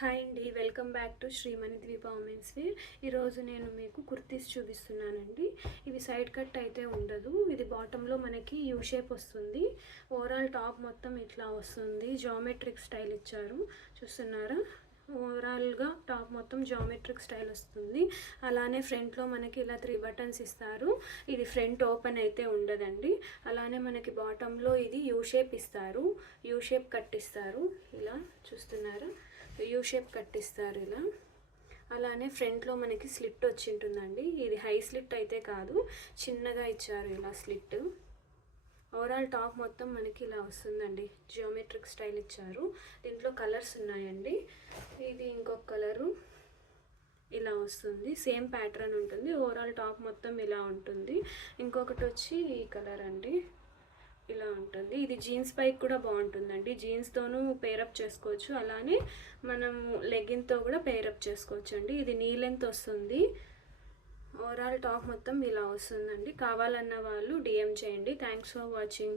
Hi అండి, welcome back to Srimani Dweepa women's wear. ఈరోజు నేను మీకు కుర్తీస్ చూపిస్తున్నానండి. ఇవి సైడ్ కట్ అయితే ఉండదు. ఇది బాటంలో మనకి యూ షేప్ వస్తుంది. ఓవరాల్ టాప్ మొత్తం ఇట్లా వస్తుంది. జామెట్రిక్ స్టైల్ ఇచ్చారు, చూస్తున్నారా? ఓవరాల్గా టాప్ మొత్తం జామెట్రిక్ స్టైల్ వస్తుంది. అలానే ఫ్రంట్లో మనకి ఇలా 3 బటన్స్ ఇస్తారు. ఇది ఫ్రంట్ ఓపెన్ అయితే ఉండదండి. అలానే మనకి బాటంలో ఇది యూ షేప్ ఇస్తారు, యూ షేప్ కట్ ఇస్తారు. ఇలా చూస్తున్నారా, యూ షేప్ కట్టిస్తారు ఇలా. అలానే ఫ్రంట్లో మనకి స్లిట్ వచ్చి ఉంటుందండి. ఇది హై స్లిట్ అయితే కాదు, చిన్నగా ఇచ్చారు ఇలా స్లిట్. ఓవరాల్ టాప్ మొత్తం మనకి ఇలా వస్తుందండి, జియోమెట్రిక్ స్టైల్ ఇచ్చారు. దీంట్లో కలర్స్ ఉన్నాయండి. ఇది ఇంకొక కలరు ఇలా వస్తుంది, సేమ్ ప్యాటర్న్ ఉంటుంది. ఓవరాల్ టాప్ మొత్తం ఇలా ఉంటుంది. ఇంకొకటి వచ్చి ఈ కలర్ అండి, ఇలా ఉంటుంది. ఇది జీన్స్ పైకి కూడా బాగుంటుందండి. జీన్స్తోనూ పేరప్ చేసుకోవచ్చు, అలానే మనం లెగ్గిన్తో కూడా పేరప్ చేసుకోవచ్చు అండి. ఇది నీ లెంత్ వస్తుంది. ఓవరాల్ టాప్ మొత్తం ఇలా వస్తుందండి. కావాలన్న వాళ్ళు డిఎం చేయండి. Thanks for watching.